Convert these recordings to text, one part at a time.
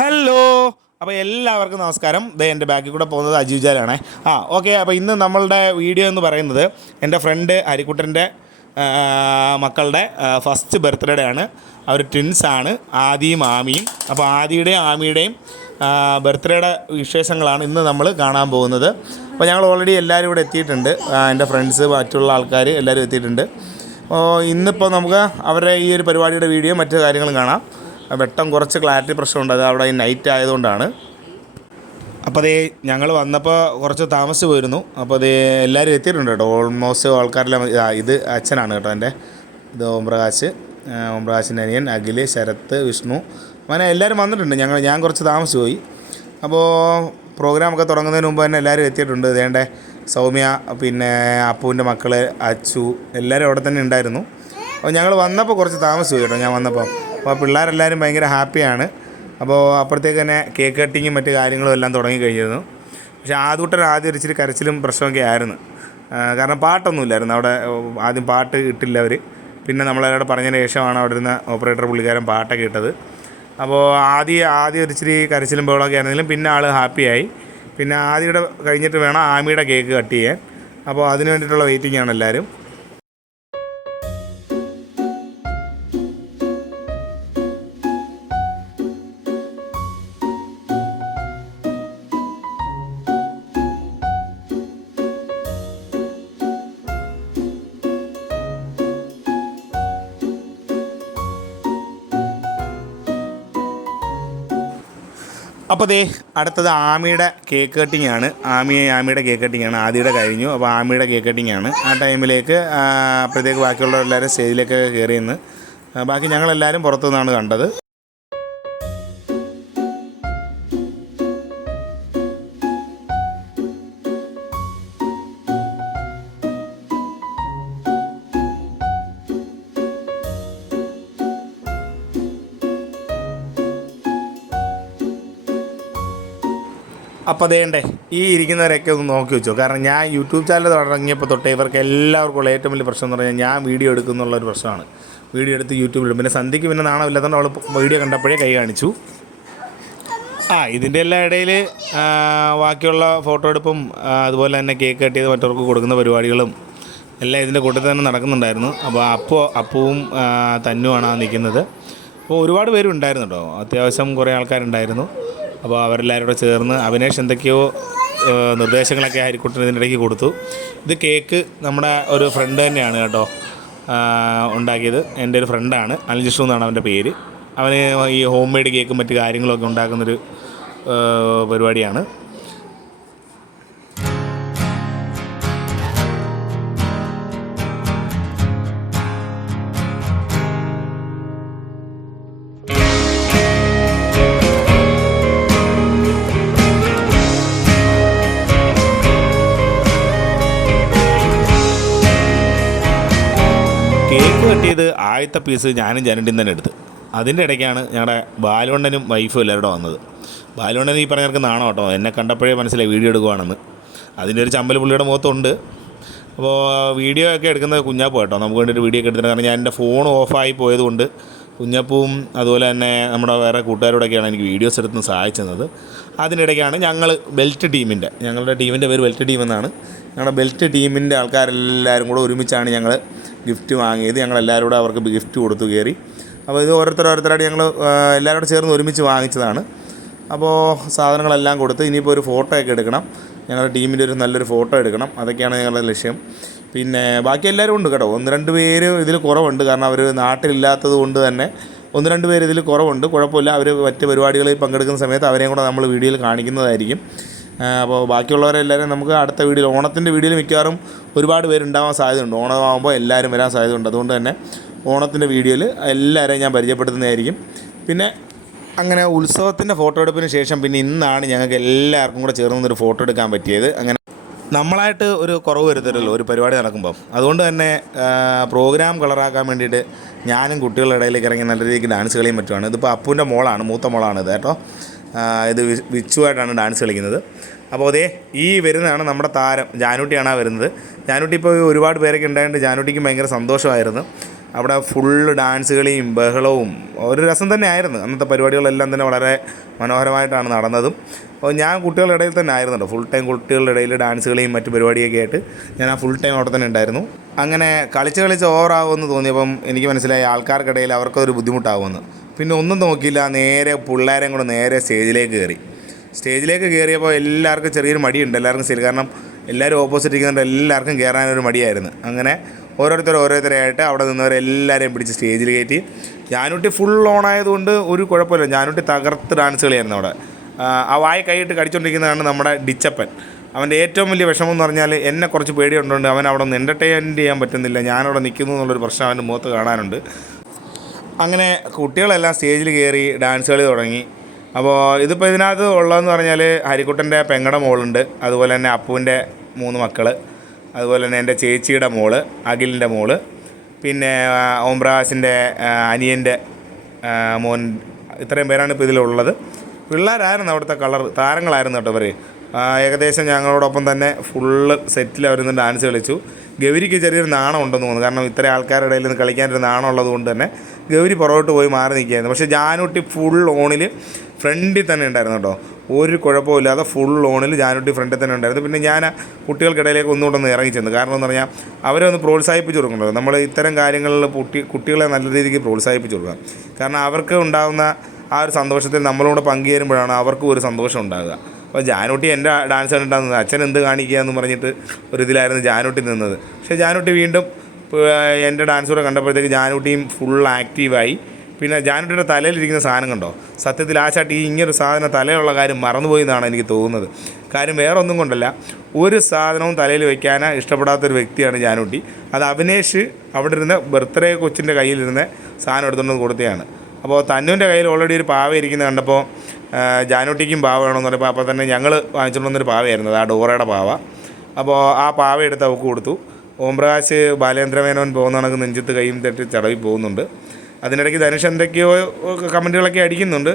Hello. അപ്പോൾ എല്ലാവർക്കും നമസ്കാരം. ദേ എന്റെ ബാക്കിൽ കൂടെ പോകുന്നത് അജുജാലാണേ ആ ഓക്കെ അപ്പോൾ ഇന്ന് നമ്മളുടെ വീഡിയോ എന്ന് പറയുന്നത് എന്റെ ഫ്രണ്ട് ഹരിക്കുട്ടന്റെ മക്കളുടെ ഫസ്റ്റ് ബർത്ത്ഡേ ആണ്. അവർ ട്വിൻസാണ് ആദിയും ആമിയും. അപ്പോൾ ആദിയുടെയും ആമിയുടെയും ബർത്ത്ഡേയുടെ വിശേഷങ്ങളാണ് ഇന്ന് നമ്മൾ കാണാൻ പോകുന്നത്. അപ്പോൾ ഞങ്ങൾ ഓൾറെഡി എല്ലാവരും ഇവിടെ എത്തിയിട്ടുണ്ട്. എന്റെ ഫ്രണ്ട്സ് മറ്റുള്ള ആൾക്കാർ എല്ലാവരും എത്തിയിട്ടുണ്ട്. അപ്പോൾ ഇന്നിപ്പോൾ നമുക്ക് അവരുടെ ഈ ഒരു പരിപാടിയുടെ വീഡിയോ മറ്റു കാര്യങ്ങളും കാണാം. വെട്ടം കുറച്ച് ക്ലാരിറ്റി പ്രശ്നമുണ്ട്. അത് അവിടെ ഈ നൈറ്റ് ആയതുകൊണ്ടാണ്. അപ്പോൾ അതേ ഞങ്ങൾ വന്നപ്പോൾ കുറച്ച് താമസിച്ച് പോയിരുന്നു. അപ്പോൾ അത് എല്ലാവരും എത്തിയിട്ടുണ്ട് കേട്ടോ. ഓൾമോസ്റ്റ് ആൾക്കാരെല്ലാം ഇത് അച്ഛനാണ് കേട്ടോ എന്റെ. ഇത് ഓംപ്രകാശ് ഓംപ്രകാശിന്റെ അനിയൻ അഖിൽ ശരത്ത് വിഷ്ണു. അങ്ങനെ എല്ലാവരും വന്നിട്ടുണ്ട്. ഞങ്ങൾ ഞാൻ കുറച്ച് താമസിച്ച് പോയി. അപ്പോൾ പ്രോഗ്രാമൊക്കെ തുടങ്ങുന്നതിന് മുമ്പ് തന്നെ എല്ലാവരും എത്തിയിട്ടുണ്ട്. ഇതേണ്ട സൗമ്യ പിന്നെ അപ്പുവിന്റെ മക്കൾ അച്ചു എല്ലാവരും അവിടെ തന്നെ ഉണ്ടായിരുന്നു. അപ്പോൾ ഞങ്ങൾ വന്നപ്പോൾ കുറച്ച് താമസിച്ചു കേട്ടോ. ഞാൻ വന്നപ്പോൾ അപ്പോൾ പിള്ളേരെല്ലാവരും ഭയങ്കര ഹാപ്പിയാണ്. അപ്പോൾ അപ്പോഴത്തേക്ക് തന്നെ കേക്ക് കട്ടിങ്ങും മറ്റു കാര്യങ്ങളും എല്ലാം തുടങ്ങി കഴിഞ്ഞിരുന്നു. പക്ഷേ ആദ്യട്ടൻ ആദ്യം ഒരിച്ചിരി കരച്ചിലും പ്രശ്നമൊക്കെ ആയിരുന്നു. കാരണം പാട്ടൊന്നുമില്ലായിരുന്നു അവിടെ ആദ്യം പാട്ട് ഇട്ടില്ല അവർ പിന്നെ നമ്മളവരോട് പറഞ്ഞതിന് ശേഷമാണ് അവിടെ ഇരുന്ന ഓപ്പറേറ്റർ പുള്ളിക്കാരൻ പാട്ടൊക്കെ ഇട്ടത്. അപ്പോൾ ആദ്യം ആദ്യം ഒരിച്ചിരി കരച്ചിലും ബോളൊക്കെ ആയിരുന്നെങ്കിലും പിന്നെ ആൾ ഹാപ്പിയായി. പിന്നെ ആദ്യയുടെ കഴിഞ്ഞിട്ട് വേണം ആമിയുടെ കേക്ക് കട്ട് ചെയ്യാൻ. അപ്പോൾ അതിന് വേണ്ടിയിട്ടുള്ള വെയിറ്റിംഗ് ആണ് എല്ലാവരും. അപ്പോൾ ദേ അടുത്തത് ആമിയുടെ കേക്ക് കട്ടിംഗ് ആണ്. ആമി ആമിയുടെ കേക്ക് കട്ടിംഗ് ആണ്. ആദിയുടെ കഴിഞ്ഞു. അപ്പോൾ ആമിയുടെ കേക്ക് കട്ടിംഗ് ആണ്. ആ ടൈമിലേക്ക് അപ്പോഴത്തേക്ക് ബാക്കിയുള്ള എല്ലാവരും സ്റ്റേജിലേക്ക് കയറി നിന്ന്. ബാക്കി ഞങ്ങളെല്ലാവരും പുറത്തു നിന്നാണ് കണ്ടത്. അപ്പോൾ അതേണ്ടേ ഈ ഇരിക്കുന്നവരൊക്കെ ഒന്ന് നോക്കി വെച്ചോ. കാരണം ഞാൻ യൂട്യൂബ് ചാനൽ തുടങ്ങിയപ്പോൾ തൊട്ടേ ഇവർക്ക് എല്ലാവർക്കും ഉള്ള ഏറ്റവും വലിയ പ്രശ്നം എന്ന് പറഞ്ഞാൽ ഞാൻ വീഡിയോ എടുക്കുന്നുള്ള ഒരു പ്രശ്നമാണ്. വീഡിയോ എടുത്ത് യൂട്യൂബിലും പിന്നെ സന്ധ്യയ്ക്ക് പിന്നെ നാണമില്ലാത്തതുകൊണ്ട് അവൾ വീഡിയോ കണ്ടപ്പോഴേ കൈ കാണിച്ചു. ആ ഇതിന്റെ എല്ലാ ഇടയിൽ ബാക്കിയുള്ള ഫോട്ടോ എടുപ്പും അതുപോലെ തന്നെ കേക്ക് കട്ട് ചെയ്ത് മറ്റവർക്ക് കൊടുക്കുന്ന പരിപാടികളും എല്ലാം ഇതിന്റെ കൂട്ടത്തിൽ തന്നെ നടക്കുന്നുണ്ടായിരുന്നു. അപ്പോൾ അപ്പോൾ അപ്പവും തന്നുമാണ് നിൽക്കുന്നത് അപ്പോൾ ഒരുപാട് പേരുണ്ടായിരുന്നു കേട്ടോ. അത്യാവശ്യം കുറേ ആൾക്കാരുണ്ടായിരുന്നു. അപ്പോൾ അവരെല്ലാവരും കൂടെ ചേർന്ന് അവിനേഷ് എന്തൊക്കെയോ നിർദ്ദേശങ്ങളൊക്കെ ഹരിക്കുട്ടൻ ഇതിന്റെ ഇടയ്ക്ക് കൊടുത്തു. ഇത് കേക്ക് നമ്മുടെ ഒരു ഫ്രണ്ട് തന്നെയാണ് കേട്ടോ ഉണ്ടാക്കിയത്. എന്റെ ഒരു ഫ്രണ്ടാണ് അനിൽജിഷു എന്നാണ് അവന്റെ പേര്. അവന് ഈ ഹോം മെയ്ഡ് കേക്കും മറ്റു കാര്യങ്ങളൊക്കെ ഉണ്ടാക്കുന്നൊരു പരിപാടിയാണ്. കട്ടിയത് ആദ്യത്തെ പീസ് ഞാനും ജനണ്ടിയും തന്നെ എടുത്ത്. അതിന്റെ ഇടയ്ക്കാണ് ഞങ്ങളുടെ ബാലുവണ്ണനും വൈഫും എല്ലാവരും കൂടെ വന്നത്. ബാലുവണ്ണൻ ഈ പറഞ്ഞവർക്ക് നാണോ കേട്ടോ. എന്നെ കണ്ടപ്പോഴേ മനസ്സിലായി വീഡിയോ എടുക്കുവാണെന്ന്. അതിന്റെ ഒരു ചമ്പൽ പുള്ളിയുടെ മുഖത്തുണ്ട്. അപ്പോൾ വീഡിയോ ഒക്കെ എടുക്കുന്നത് കുഞ്ഞാപ്പ് കേട്ടോ. നമുക്ക് വേണ്ടിയിട്ട് വീഡിയോ ഒക്കെ എടുത്തിട്ടുണ്ട്. കാരണം ഞാൻ എന്റെ ഫോൺ ഓഫായി പോയതുകൊണ്ട് കുഞ്ഞപ്പൂവും അതുപോലെ തന്നെ നമ്മുടെ വേറെ കൂട്ടുകാരോടൊക്കെയാണ് എനിക്ക് വീഡിയോസ് എടുത്ത് സഹായിച്ചത്. അതിനിടയ്ക്കാണ് ഞങ്ങൾ ബെൽറ്റ് ടീമിന്റെ ഞങ്ങളുടെ ടീമിന്റെ പേര് ബെൽറ്റ് ടീം എന്നാണ്. ഞങ്ങളുടെ ബെൽറ്റ് ടീമിന്റെ ആൾക്കാരെല്ലാവരും കൂടെ ഒരുമിച്ചാണ് ഞങ്ങൾ ഗിഫ്റ്റ് വാങ്ങിയത് ഞങ്ങൾ എല്ലാവരും കൂടെ അവർക്ക് ഗിഫ്റ്റ് കൊടുത്തു കയറി. അപ്പോൾ ഇത് ഓരോരുത്തർ ഓരോരുത്തരായിട്ട് ഞങ്ങൾ എല്ലാവരും ചേർന്ന് ഒരുമിച്ച് വാങ്ങിച്ചതാണ്. അപ്പോൾ സാധനങ്ങളെല്ലാം കൊടുത്ത് ഇനിയിപ്പോൾ ഒരു ഫോട്ടോ ഒക്കെ എടുക്കണം. ഞങ്ങളുടെ ടീമിന്റെ ഒരു നല്ലൊരു ഫോട്ടോ എടുക്കണം. അതൊക്കെയാണ് ഞങ്ങളുടെ ലക്ഷ്യം. പിന്നെ ബാക്കി എല്ലാവരും ഉണ്ട് കേട്ടോ. ഒന്ന് രണ്ട് പേര് ഇതിൽ കുറവുണ്ട്. കാരണം അവർ നാട്ടിലില്ലാത്തത് കൊണ്ട് തന്നെ ഒന്ന് രണ്ട് പേര് ഇതിൽ കുറവുണ്ട്. കുഴപ്പമില്ല. അവർ മറ്റ് പരിപാടികളിൽ പങ്കെടുക്കുന്ന സമയത്ത് അവരെയും കൂടെ നമ്മൾ വീഡിയോയിൽ കാണിക്കുന്നതായിരിക്കും. അപ്പോൾ ബാക്കിയുള്ളവരെല്ലാവരും നമുക്ക് അടുത്ത വീഡിയോയിൽ ഓണത്തിന്റെ വീഡിയോയിൽ മിക്കവാറും ഒരുപാട് പേരുണ്ടാവാൻ സാധ്യതയുണ്ട്. ഓണമാകുമ്പോൾ എല്ലാവരും വരാൻ സാധ്യതയുണ്ട്. അതുകൊണ്ട് തന്നെ ഓണത്തിന്റെ വീഡിയോയിൽ എല്ലാവരെയും ഞാൻ പരിചയപ്പെടുത്തുന്നതായിരിക്കും. പിന്നെ അങ്ങനെ ഉത്സവത്തിന്റെ ഫോട്ടോ എടുപ്പിന് ശേഷം പിന്നെ ഇന്നാണ് ഞങ്ങൾക്ക് എല്ലാവർക്കും കൂടെ ചേർന്ന് ഒരു ഫോട്ടോ എടുക്കാൻ പറ്റിയത്. അങ്ങനെ നമ്മളായിട്ട് ഒരു കുറവ് വരുത്തരുമല്ലോ ഒരു പരിപാടി നടക്കുമ്പം. അതുകൊണ്ട് തന്നെ പ്രോഗ്രാം കളറാക്കാൻ വേണ്ടിയിട്ട് ഞാനും കുട്ടികളുടെ ഇടയിലേക്ക് ഇറങ്ങി നല്ല രീതിക്ക് ഡാൻസ് കളിയും പറ്റുവാണ്. ഇതിപ്പോൾ അപ്പുവിന്റെ മോളാണ് മൂത്ത മോളാണ് ഇത് കേട്ടോ. ഇത് വിച്ചുവായിട്ടാണ് ഡാൻസ് കളിക്കുന്നത്. അപ്പോൾ അതേ ഈ വരുന്നതാണ് നമ്മുടെ താരം ജാനൂട്ടിയാണ് വരുന്നത്. ജാനൂട്ടി ഇപ്പോൾ ഒരുപാട് പേരൊക്കെ ഉണ്ടായതുകൊണ്ട് ജാനൂട്ടിക്ക് ഭയങ്കര സന്തോഷമായിരുന്നു. അവിടെ ഫുള്ള് ഡാൻസ് കളിയും ബഹളവും ഒരു രസം തന്നെ ആയിരുന്നു. അന്നത്തെ പരിപാടികളെല്ലാം തന്നെ വളരെ മനോഹരമായിട്ടാണ് നടന്നതും. അപ്പോൾ ഞാൻ കുട്ടികളുടെ ഇടയിൽ തന്നെ ആയിരുന്നുണ്ടോ ഫുൾ ടൈം കുട്ടികളുടെ ഇടയിൽ ഡാൻസ് കളിയും മറ്റു പരിപാടിയൊക്കെ ആയിട്ട് ഞാൻ ആ ഫുൾ ടൈം അവിടെ തന്നെ ഉണ്ടായിരുന്നു. അങ്ങനെ കളിച്ച് കളിച്ച് ഓവറാകുമെന്ന് തോന്നിയപ്പം എനിക്ക് മനസ്സിലായി ആൾക്കാർക്കിടയിൽ അവർക്കൊരു ബുദ്ധിമുട്ടാകുമെന്ന് പിന്നെ ഒന്നും നോക്കിയില്ല നേരെ പിള്ളേരെയും കൂടെ നേരെ സ്റ്റേജിലേക്ക് കയറി. സ്റ്റേജിലേക്ക് കയറിയപ്പോൾ എല്ലാവർക്കും ചെറിയൊരു മടിയുണ്ട് എല്ലാവർക്കും ശരി കാരണം എല്ലാവരും ഓപ്പോസിറ്റ് ഇരിക്കുന്നുണ്ട് എല്ലാവർക്കും കയറാനൊരു മടിയായിരുന്നു. അങ്ങനെ ഓരോരുത്തർ ഓരോരുത്തരായിട്ട് അവിടെ നിന്നവരെല്ലാവരെയും പിടിച്ച് സ്റ്റേജിൽ കയറ്റി. ഞാനുട്ടി ഫുൾ ഓൺ ആയതുകൊണ്ട് ഒരു കുഴപ്പമില്ല ഞാനുട്ടി തകർത്ത് ഡാൻസ് കളിയായിരുന്നു അവിടെ. ആ, വായ കൈയിട്ട് കടിച്ചുകൊണ്ടിരിക്കുന്നതാണ് നമ്മുടെ ഡിച്ചപ്പൻ. അവന്റെ ഏറ്റവും വലിയ വിഷമം എന്ന് പറഞ്ഞാൽ എന്നെ കുറച്ച് പേടിയുണ്ടുണ്ട് അവൻ അവിടെ നിന്ന് എന്റർടൈൻമെന്റ് ചെയ്യാൻ പറ്റുന്നില്ല ഞാനവിടെ നിൽക്കുന്നു എന്നുള്ളൊരു പ്രശ്നം അവന്റെ മുഖത്ത് കാണാനുണ്ട്. അങ്ങനെ കുട്ടികളെല്ലാം സ്റ്റേജിൽ കയറി ഡാൻസ് കളി തുടങ്ങി. അപ്പോൾ ഇതിപ്പോൾ ഇതിനകത്ത് ഉള്ളതെന്ന് പറഞ്ഞാൽ ഹരിക്കുട്ടന്റെ പെങ്ങടെ മോളുണ്ട്. അതുപോലെ തന്നെ അപ്പുവിന്റെ മൂന്ന് മക്കൾ അതുപോലെ തന്നെ എന്റെ ചേച്ചിയുടെ മോൾ അഖിലിന്റെ മോൾ. പിന്നെ ഓംപ്രകാശിന്റെ അനിയന്റെ മോൻ. ഇത്രയും പേരാണ് ഇപ്പോൾ ഇതിലുള്ളത്. പിള്ളേരായിരുന്നു അവിടുത്തെ കളർ താരങ്ങളായിരുന്നു കേട്ടോ ഇവർ ഏകദേശം ഞങ്ങളോടൊപ്പം തന്നെ ഫുള്ള് സെറ്റിൽ അവരിന്ന് ഡാൻസ് കളിച്ചു. ഗൗരിക്ക് ചെറിയൊരു നാണം ഉണ്ടെന്ന് തോന്നുന്നു. കാരണം ഇത്രയും ആൾക്കാരുടെ ഇടയിൽ നിന്ന് കളിക്കാനൊരു നാണം ഉള്ളതുകൊണ്ട് തന്നെ ഗൗരി പുറകോട്ട് പോയി മാറി നിൽക്കുകയായിരുന്നു. പക്ഷേ ജാനുട്ടി ഫുൾ ഓണിൽ ഫ്രണ്ടിൽ തന്നെ ഉണ്ടായിരുന്നു കേട്ടോ. ഒരു കുഴപ്പമില്ലാതെ ഫുൾ ഓണിൽ ജാനുട്ടി ഫ്രണ്ടിൽ തന്നെ ഉണ്ടായിരുന്നു. പിന്നെ ഞാൻ കുട്ടികൾക്കിടയിലേക്ക് ഒന്നുകൂടെ ഒന്ന് ഇറങ്ങി ചെന്നു. കാരണം എന്ന് പറഞ്ഞാൽ അവരെ ഒന്ന് പ്രോത്സാഹിപ്പിച്ച് കൊടുക്കണമല്ലോ നമ്മൾ ഇത്തരം കാര്യങ്ങളിൽ കുട്ടി കുട്ടികളെ നല്ല രീതിക്ക് പ്രോത്സാഹിപ്പിച്ച് കൊടുക്കാം കാരണം അവർക്ക് ഉണ്ടാകുന്ന ആ ഒരു സന്തോഷത്തിൽ നമ്മളോട് പങ്കുചേരുമ്പോഴാണ് അവർക്കും ഒരു സന്തോഷം ഉണ്ടാകുക അപ്പോൾ ജാനുട്ടി എന്റെ ഡാൻസ് കണ്ടിട്ടാണ് അച്ഛൻ എന്ത് കാണിക്കുക എന്ന് പറഞ്ഞിട്ട് ഒരു ഇതിലായിരുന്നു ജാനുട്ടി നിന്നത്. പക്ഷേ ജാനുട്ടി വീണ്ടും എന്റെ ഡാൻസ് കൂടെ കണ്ടപ്പോഴത്തേക്ക് ജാനുട്ടിയും ഫുൾ ആക്റ്റീവായി പിന്നെ ജാനുട്ടിയുടെ തലയിലിരിക്കുന്ന സാധനം കണ്ടോ? സത്യത്തിൽ ആ ചാട്ടി ഈ ഇങ്ങനൊരു സാധനം തലയിലുള്ള കാര്യം മറന്നുപോയി എന്നാണ് എനിക്ക് തോന്നുന്നത്. കാര്യം വേറെ ഒന്നും കൊണ്ടല്ല ഒരു സാധനവും തലയിൽ വെക്കാൻ ഇഷ്ടപ്പെടാത്തൊരു വ്യക്തിയാണ് ജാനുട്ടി. അത് അഭിനേഷ് അവിടെ ഇരുന്ന് ബർത്ത്ഡേ കൊച്ചിന്റെ കയ്യിലിരുന്ന് സാധനം എടുത്തുകൊണ്ട് കൊടുത്തതാണ് അപ്പോൾ തന്നുവിന്റെ കയ്യിൽ ഓൾറെഡി ഒരു പാവ ഇരിക്കുന്നത് കണ്ടപ്പോൾ ജാനുട്ടിക്കും പാവ വേണമെന്ന് പറഞ്ഞപ്പോൾ അപ്പോൾ തന്നെ ഞങ്ങൾ വാങ്ങിച്ചുകൊണ്ട് വന്നൊരു പാവയായിരുന്നു ആ ഡോറയുടെ പാവ. അപ്പോൾ ആ പാവ എടുത്ത് അവൾക്ക് കൊടുത്തു. ഓംപ്രകാശ് ബാലേന്ദ്രമേനോൻ പോകുന്ന കണക്ക് നെഞ്ചത്ത് കൈയും തട്ടി ചടവി പോകുന്നുണ്ട്. അതിനിടയ്ക്ക് ധനുഷ് എന്തൊക്കെയോ കമന്റുകളൊക്കെ അടിക്കുന്നുണ്ട്.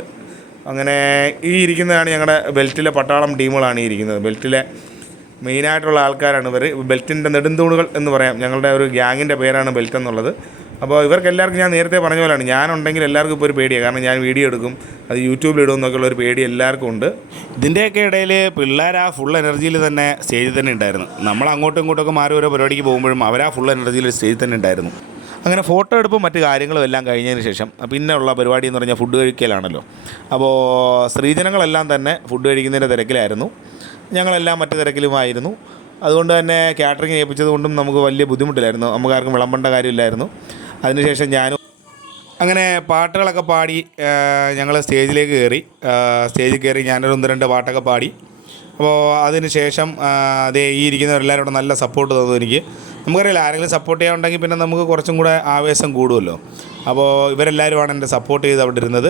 അങ്ങനെ ഈ ഇരിക്കുന്നതാണ് ഞങ്ങളുടെ ബെൽറ്റിലെ പട്ടാളം ടീമുകളാണ് ഈ ഇരിക്കുന്നത്. ബെൽറ്റിലെ മെയിനായിട്ടുള്ള ആൾക്കാരാണ് ഇവർ ബെൽറ്റിന്റെ നെടുന്തൂണുകൾ എന്ന് പറയാം. ഞങ്ങളുടെ ഒരു ഗ്യാങ്ങിന്റെ പേരാണ് ബെൽറ്റ് എന്നുള്ളത്. അപ്പോൾ ഇവർക്ക് എല്ലാവർക്കും ഞാൻ നേരത്തെ പറഞ്ഞ പോലെയാണ്. ഞാനുണ്ടെങ്കിൽ എല്ലാവർക്കും ഇപ്പോൾ ഒരു പേടിയാണ്. കാരണം ഞാൻ വീഡിയോ എടുക്കും അത് യൂട്യൂബിൽ ഇടും എന്നൊക്കെയുള്ള ഒരു പേടി എല്ലാവർക്കും ഉണ്ട്. ഇതിന്റെയൊക്കെ ഇടയിൽ പിള്ളേർ ആ ഫുൾ എനർജിയിൽ തന്നെ സ്റ്റേജിൽ തന്നെ ഉണ്ടായിരുന്നു. നമ്മൾ അങ്ങോട്ടും ഇങ്ങോട്ടൊക്കെ മാറി ഓരോ പരിപാടിക്ക് പോകുമ്പോഴും അവർ ആ ഫുൾ എനർജിയിൽ സ്റ്റേജിൽ തന്നെ ഉണ്ടായിരുന്നു. അങ്ങനെ ഫോട്ടോ എടുപ്പും മറ്റു കാര്യങ്ങളും എല്ലാം കഴിഞ്ഞതിന് ശേഷം പിന്നെ ഉള്ള പരിപാടി എന്ന് പറഞ്ഞാൽ ഫുഡ് കഴിക്കലാണല്ലോ. അപ്പോൾ സ്ത്രീജനങ്ങളെല്ലാം തന്നെ ഫുഡ് കഴിക്കുന്നതിന്റെ തിരക്കിലായിരുന്നു. ഞങ്ങളെല്ലാം മറ്റു തിരക്കിലുമായിരുന്നു. അതുകൊണ്ട് തന്നെ കാറ്ററിംഗ് ഏൽപ്പിച്ചത് കൊണ്ടും നമുക്ക് വലിയ ബുദ്ധിമുട്ടില്ലായിരുന്നു. നമുക്കാർക്കും വിളമ്പേണ്ട കാര്യമില്ലായിരുന്നു. അതിനുശേഷം ഞാനും അങ്ങനെ പാട്ടുകളൊക്കെ പാടി ഞങ്ങൾ സ്റ്റേജിലേക്ക് കയറി സ്റ്റേജിൽ കയറി ഞാനൊരു ഒന്ന് രണ്ട് പാട്ടൊക്കെ പാടി. അപ്പോൾ അതിന് ശേഷം ആ, അതേ ഈ ഇരിക്കുന്നവരെല്ലാവരും നല്ല സപ്പോർട്ട് തന്നു എനിക്ക്. നമുക്കറിയില്ല ആരെങ്കിലും സപ്പോർട്ട് ചെയ്യാനുണ്ടെങ്കിൽ പിന്നെ നമുക്ക് കുറച്ചും കൂടെ ആവേശം കൂടുമല്ലോ അപ്പോൾ ഇവരെല്ലാവരുമാണ് എന്റെ സപ്പോർട്ട് ചെയ്ത് അവിടെ ഇരുന്നത്.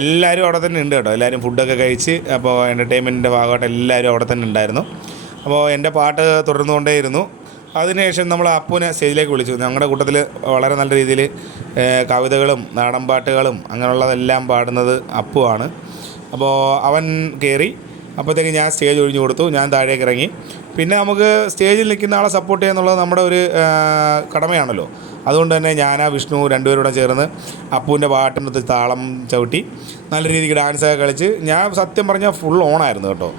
എല്ലാവരും അവിടെ തന്നെ ഉണ്ട് കേട്ടോ. എല്ലാവരും ഫുഡൊക്കെ കഴിച്ച് അപ്പോൾ എന്റർടൈൻമെന്റിന്റെ ഭാഗമായിട്ട് എല്ലാവരും അവിടെ തന്നെ ഉണ്ടായിരുന്നു. അപ്പോൾ എന്റെ പാട്ട് തുടർന്നുകൊണ്ടേയിരുന്നു. അതിനുശേഷം നമ്മൾ അപ്പുവിനെ സ്റ്റേജിലേക്ക് വിളിച്ചു. ഞങ്ങളുടെ കൂട്ടത്തിൽ വളരെ നല്ല രീതിയിൽ കവിതകളും നാടൻ പാട്ടുകളും അങ്ങനെയുള്ളതെല്ലാം പാടുന്നത് അപ്പുവാണ് അപ്പോൾ അവൻ കയറി അപ്പോഴത്തേക്ക് ഞാൻ സ്റ്റേജ് ഒഴിഞ്ഞു കൊടുത്തു. ഞാൻ താഴേക്ക് ഇറങ്ങി. പിന്നെ നമുക്ക് സ്റ്റേജിൽ നിൽക്കുന്ന ആളെ സപ്പോർട്ട് ചെയ്യുക എന്നുള്ളത് നമ്മുടെ ഒരു കടമയാണല്ലോ. അതുകൊണ്ട് തന്നെ ഞാനാ വിഷ്ണു രണ്ടുപേരോടെ ചേർന്ന് അപ്പുവിന്റെ പാട്ടിനടുത്ത് താളം ചവിട്ടി നല്ല രീതിക്ക് ഡാൻസൊക്കെ കളിച്ച് ഞാൻ സത്യം പറഞ്ഞാൽ ഫുൾ ഓണായിരുന്നു കേട്ടോ.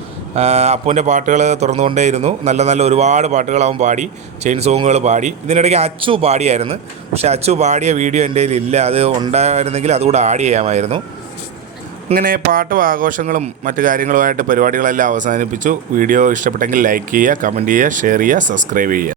അപ്പുവിന്റെ പാട്ടുകൾ തുറന്നുകൊണ്ടേയിരുന്നു. നല്ല നല്ല ഒരുപാട് പാട്ടുകൾ അവൻ പാടി. ചെയിൻ സോങ്ങുകൾ പാടി. ഇതിനിടയ്ക്ക് അച്ചു പാടിയായിരുന്നു. പക്ഷെ അച്ചു പാടിയ വീഡിയോ എന്റെ ഇല്ല. അത് ഉണ്ടായിരുന്നെങ്കിൽ അതുകൂടെ ആഡ് ചെയ്യാമായിരുന്നു. അങ്ങനെ പാട്ടും ആഘോഷങ്ങളും മറ്റു കാര്യങ്ങളുമായിട്ട് പരിപാടികളെല്ലാം അവസാനിപ്പിച്ചു. വീഡിയോ ഇഷ്ടപ്പെട്ടെങ്കിൽ ലൈക്ക് ചെയ്യുക കമന്റ് ചെയ്യുക ഷെയർ ചെയ്യുക സബ്സ്ക്രൈബ് ചെയ്യുക.